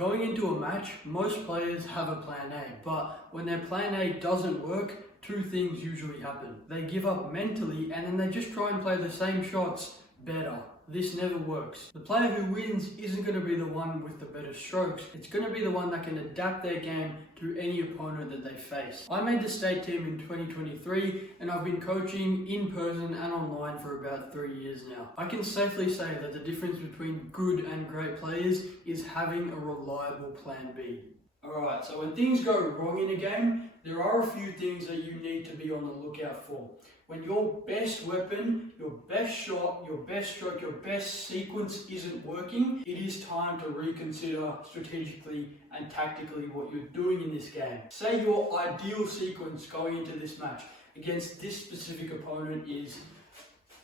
Going into a match, most players have a plan A, but when their plan A doesn't work, two things usually happen. They give up mentally and then they just try and play the same shots better. This never works. The player who wins isn't going to be the one with the better strokes. It's going to be the one that can adapt their game to any opponent that they face. I made the state team in 2023 and I've been coaching in person and online for about 3 years now. I can safely say that the difference between good and great players is having a reliable plan B. Alright, so when things go wrong in a game, there are a few things that you need to be on the lookout for. When your best weapon, your best shot, your best stroke, your best sequence isn't working, it is time to reconsider strategically and tactically what you're doing in this game. Say your ideal sequence going into this match against this specific opponent is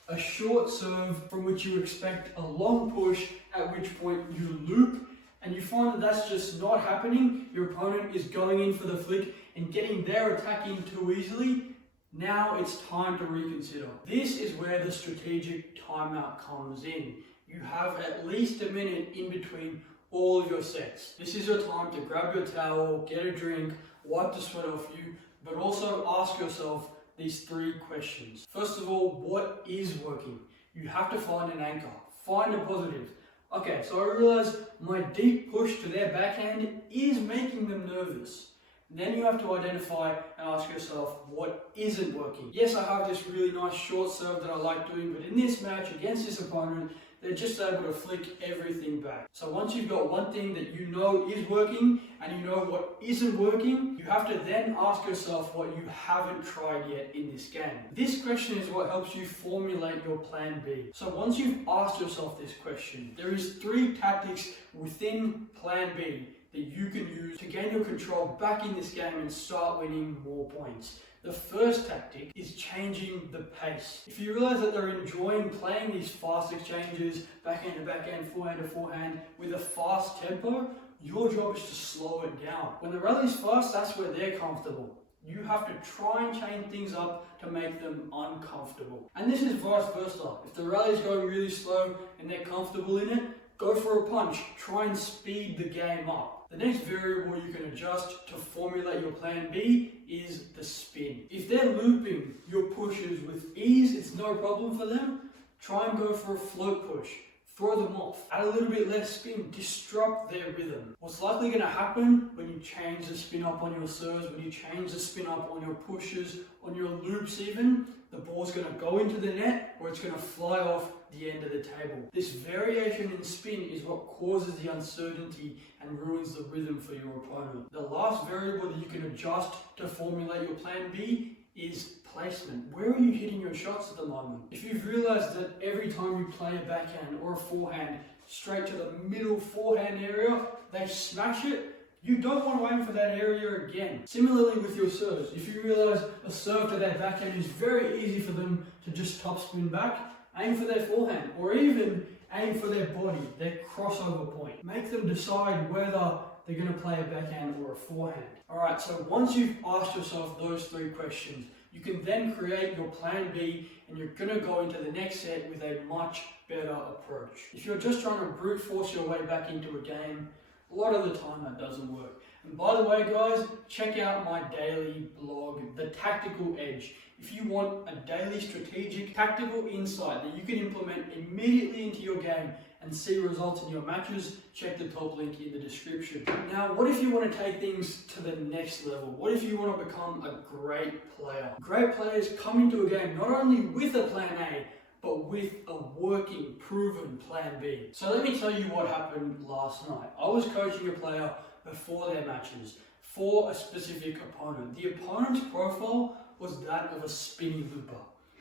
a short serve from which you expect a long push, at which point you loop, and you find that that's just not happening. Your opponent is going in for the flick and getting their attack in too easily. Now it's time to reconsider. This is where the strategic timeout comes in. You have at least a minute in between all of your sets. This is your time to grab your towel, get a drink, wipe the sweat off you, but also ask yourself these 3 questions. First of all, what is working? You have to find an anchor, find a positive. Okay, so I realize my deep push to their backhand is making them nervous. Then you have to identify and ask yourself what isn't working. Yes, I have this really nice short serve that I like doing, but in this match against this opponent, they're just able to flick everything back. So once you've got one thing that you know is working and you know what isn't working, you have to then ask yourself what you haven't tried yet in this game. This question is what helps you formulate your plan B. So once you've asked yourself this question, there is 3 tactics within plan B that you can use to gain your control back in this game and start winning more points. The first tactic is changing the pace. If you realize that they're enjoying playing these fast exchanges, backhand to backhand, forehand to forehand, with a fast tempo, your job is to slow it down. When the rally's fast, that's where they're comfortable. You have to try and change things up to make them uncomfortable. And this is vice versa. If the rally's going really slow and they're comfortable in it, go for a punch. Try and speed the game up. The next variable you can adjust to formulate your plan B is the spin. If they're looping your pushes with ease, it's no problem for them. Try and go for a float push. Throw them off. Add a little bit less spin. Disrupt their rhythm. What's likely going to happen when you change the spin up on your serves, when you change the spin up on your pushes, on your loops even, the ball's going to go into the net or it's going to fly off the end of the table. This variation in spin is what causes the uncertainty and ruins the rhythm for your opponent. The last variable that you can adjust to formulate your plan B is placement. Where are you hitting your shots at the moment? If you've realized that every time you play a backhand or a forehand straight to the middle forehand area, they smash it, you don't want to aim for that area again. Similarly with your serves, if you realize a serve to their backhand is very easy for them to just topspin back, aim for their forehand, or even aim for their body, their crossover point. Make them decide whether they're going to play a backhand or a forehand. Alright, so once you've asked yourself those 3 questions, you can then create your plan B and you're going to go into the next set with a much better approach. If you're just trying to brute force your way back into a game, a lot of the time that doesn't work. And by the way guys, check out my daily blog, The Tactical Edge. If you want a daily strategic tactical insight that you can implement immediately into your game and see results in your matches, check the top link in the description. Now, what if you want to take things to the next level? What if you want to become a great player? Great players come into a game not only with a plan A, but with a working, proven plan B. So let me tell you what happened last night. I was coaching a player before their matches for a specific opponent. The opponent's profile was that of a spinny looper.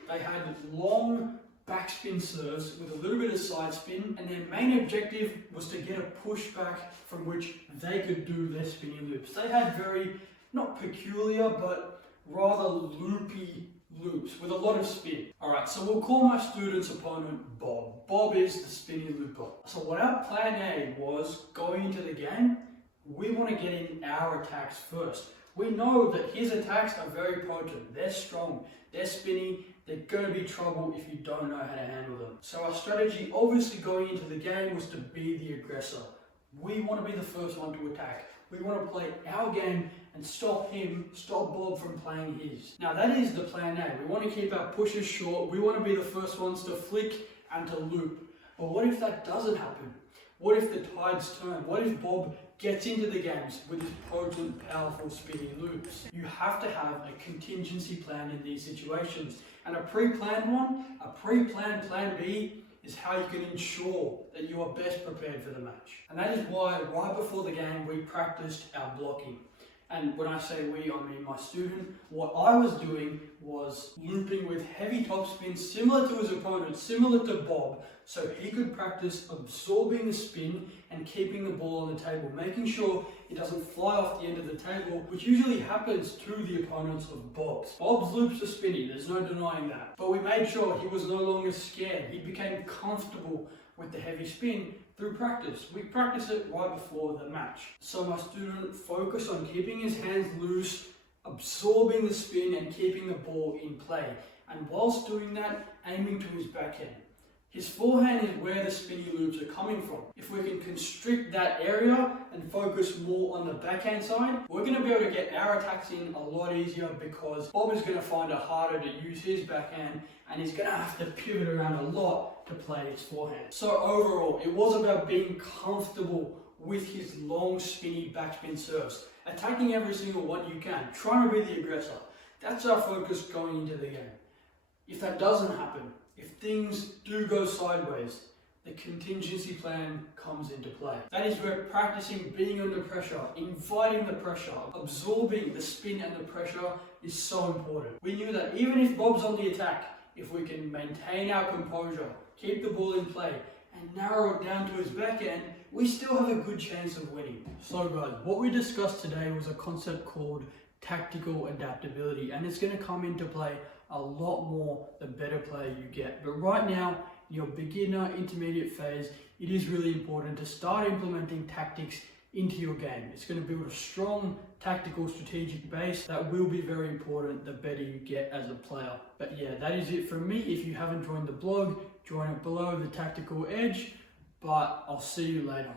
They had long backspin serves with a little bit of side spin, and their main objective was to get a pushback from which they could do their spinny loops. They had very, not peculiar, but rather loopy loops with a lot of spin. Alright, so we'll call my student's opponent Bob. Bob is the spinny looper. So what our plan A was going into the game, we want to get in our attacks first. We know that his attacks are very potent, they're strong, they're spinny, they're going to be trouble if you don't know how to handle them. So our strategy obviously going into the game was to be the aggressor. We want to be the first one to attack. We want to play our game and stop Bob from playing his. Now that is the plan A. We want to keep our pushes short. We want to be the first ones to flick and to loop. But what if that doesn't happen? What if the tides turn? What if Bob gets into the games with his potent, powerful spinning loops? You have to have a contingency plan in these situations. And a pre-planned one, a pre-planned plan B, is how you can ensure that you are best prepared for the match. And that is why right before the game we practiced our blocking. And when I say we, I mean my student. What I was doing was looping with heavy topspin similar to his opponent, similar to Bob, so he could practice absorbing the spin and keeping the ball on the table, making sure it doesn't fly off the end of the table, which usually happens to the opponents of Bob's. Bob's loops are spinny, there's no denying that. But we made sure he was no longer scared. He became comfortable with the heavy spin through practice. We practice it right before the match. So my student focused on keeping his hands loose, absorbing the spin and keeping the ball in play. And whilst doing that, aiming to his backhand. His forehand is where the spinny loops are coming from. If we can constrict that area and focus more on the backhand side, we're going to be able to get our attacks in a lot easier because Bob is going to find it harder to use his backhand and he's going to have to pivot around a lot to play his forehand. So overall, it was about being comfortable with his long spinny backspin serves, attacking every single one you can, trying to be the aggressor. That's our focus going into the game. If that doesn't happen, if things do go sideways, the contingency plan comes into play. That is where practicing being under pressure, inviting the pressure, absorbing the spin and the pressure is so important. We knew that even if Bob's on the attack, if we can maintain our composure, keep the ball in play, and narrow it down to his backhand, we still have a good chance of winning. So guys, what we discussed today was a concept called tactical adaptability, and it's going to come into play a lot more the better player you get. But right now, in your beginner intermediate phase, it is really important to start implementing tactics into your game. It's going to build a strong tactical strategic base that will be very important the better you get as a player. But yeah, that is it from me. If you haven't joined the blog, join it below, the Tactical Edge, but I'll see you later.